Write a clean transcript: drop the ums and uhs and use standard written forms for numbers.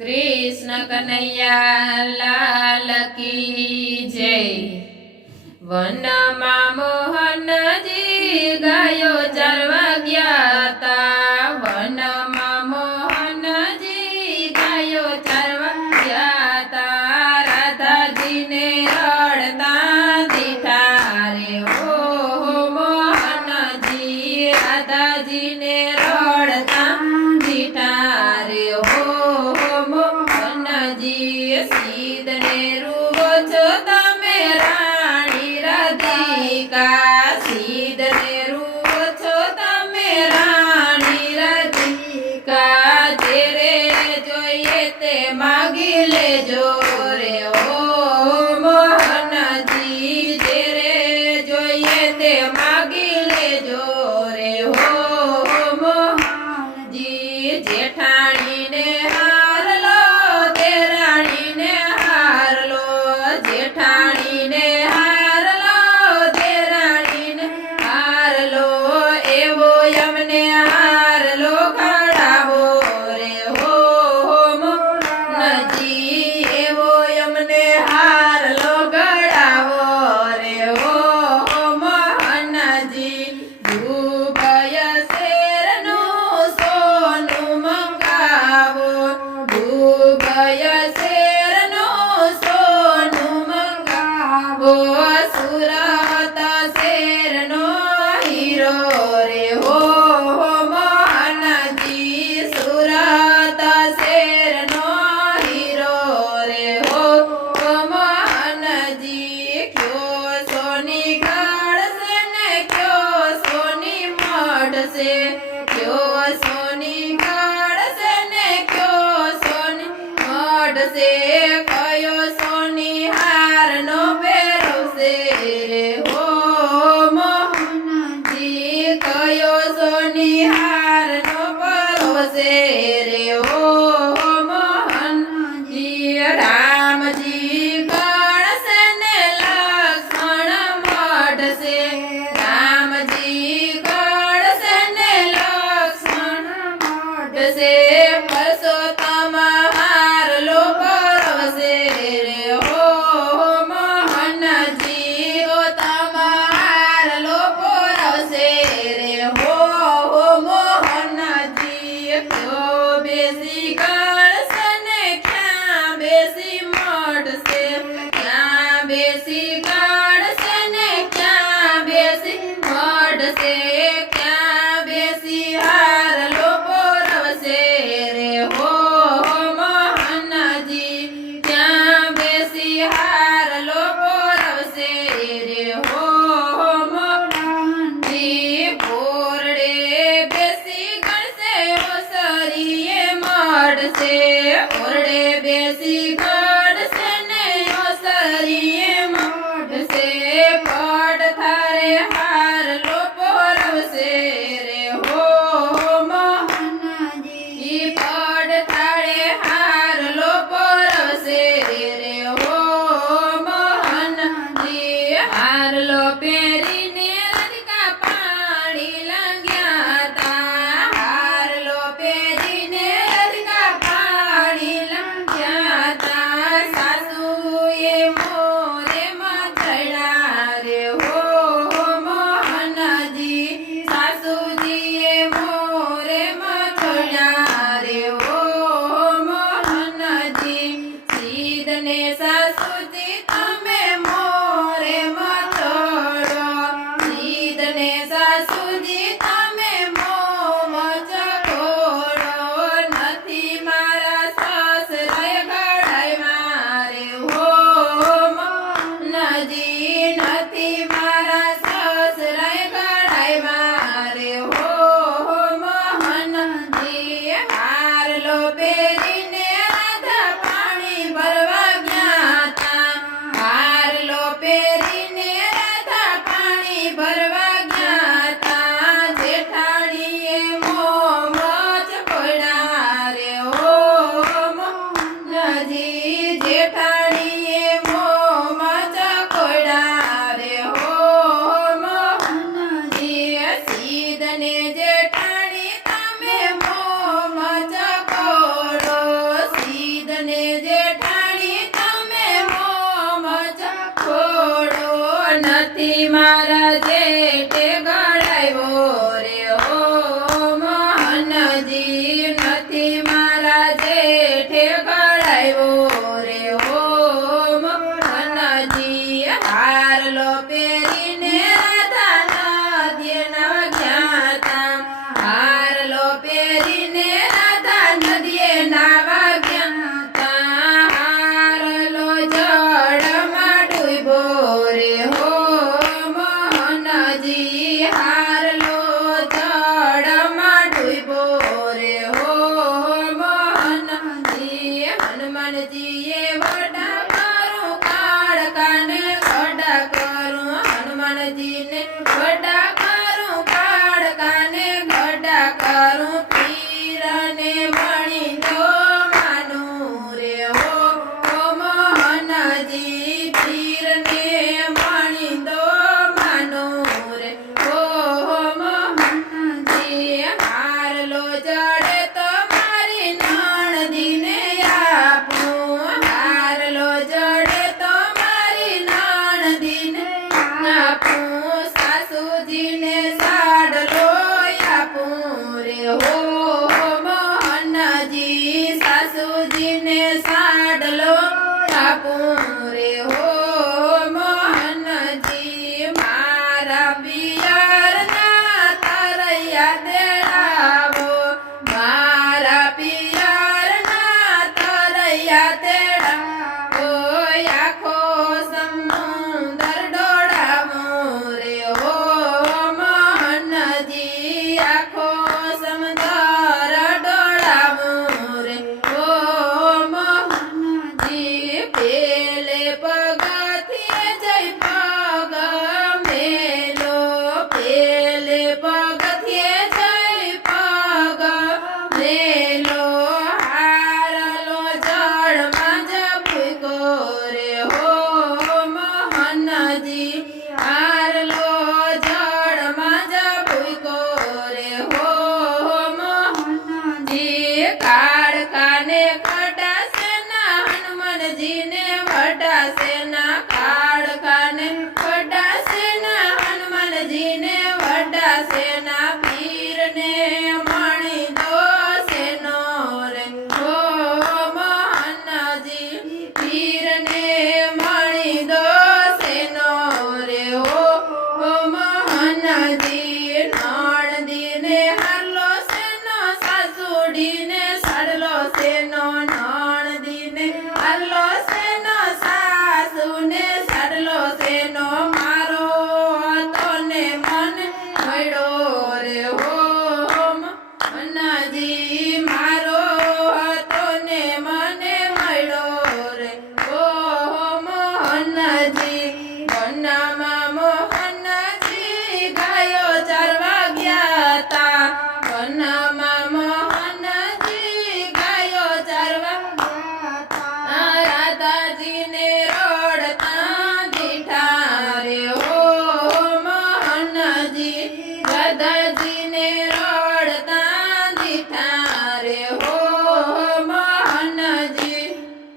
कृष्ण कन्हैया लाल की जय। वनमा मोहन जी गायो चरवा गया ता। वनमा मोहन जी गायो चरवा गया ता। राधा जी ने रड़ता दीठा रे हो मोहन जी। राधा जी ने रड़ता दीठा रे हो मोहन जी। सीध ने रूवो छो तमे राणी राधिका। सीध ने रूवो छो तमे राणी राधिका। जेरे जोईए ते मागी लेजो रे ओ मोहन जी। जेरे जोईए ते मागी लेजो रे हो मोहन जी। जेठाणी ने हार लो देराणी ने हार लो। जेठाणी ने हार लो देराणी ने हार लो। एवो यमने हार लो खड़ावो रे हो मोहन जी। एवो यमने हार लो गड़ावो रे हो मोहन जी। दुबय शेरनु सोनु मंगावो। दुबय शेरनु सोनु मंगावो। सुरत शेरनो हीरो रे हो मोहन जी। सुरत शेरनो हीरो रे हो मोहन जी। क्यों सोनी गढ़ से ने क्यों सोनी मठ से। क्यों सोनी गढ़ से ने क्यों सोनी मठ से। कयो सोनी हार नो पेरो से रे हो मोहन जी। कयो सोनी हार नो पेरो से रे हो मोहन जी। राम जी गढ़ से ने लक्ष्मण मठ से। राम जी गढ़ से ने लक्ष्मण मठ से। परसोत्तम हार लो परव से रे हो मोहन जी। गौतम हार लो परव से रे हो मोहन जी। क्यों बेसी गढ़ से ने क्या बेसी मठ से। क्या बेसी गढ़ से ने क्या बेसी मठ से। क्या बेसी हार लो परव से रे हो मोहन जी। क्या बेसी हार लो परव से रे हो मोहन जी। ओरडे बेसी गढ़ से ओसरिये मठ से। ओरडे बेसी गढ़ से ने ओसरिये मठ से। पट थारे हार लो परव से रे हो मोहन जी। पट थारे हार लो परव से रे हो मोहन जी। हार लो पेरी ने राधिका पाणी लंग्या ता। हार लो पेरी ने राधिका पाणी लंग्या ता। મારા જેઠે ઘડાવ્યો રે હો મોહનજી નથી મારા જેઠે ઘડાવ્યો રે હો મોહનજી હારલો પહેરીને રાધા નદીએ નાવા ગયા તા હારલો પહેરીને રાધા નદીએ નાવા ગયા તા હારલો જળમાં ડૂબ્યો રે હો મોહનજી હારલો જળમાં ડૂબ્યો રે હો મોહનજી હનુમાનજીએ વડા કરું કાળકાને વડા કરું હનુમાનજીને વડા કરું કાળકાને વડા કરું પીરને મણી દો માનું રે હો મોહનજી પીરને મણી દો માનું રે હો મોહનજી હારલો જડે તો મારી નણદીને આપું હારલો જડે તો મારી નણદીને આપું સાસુજીને સાડલો આપું રે હો મોહનજી સાસુજીને સાડલો આપું રે હો મોહનજી મારા પિયરના તરૈયા તેડાવો મારા પિયરના તરૈયા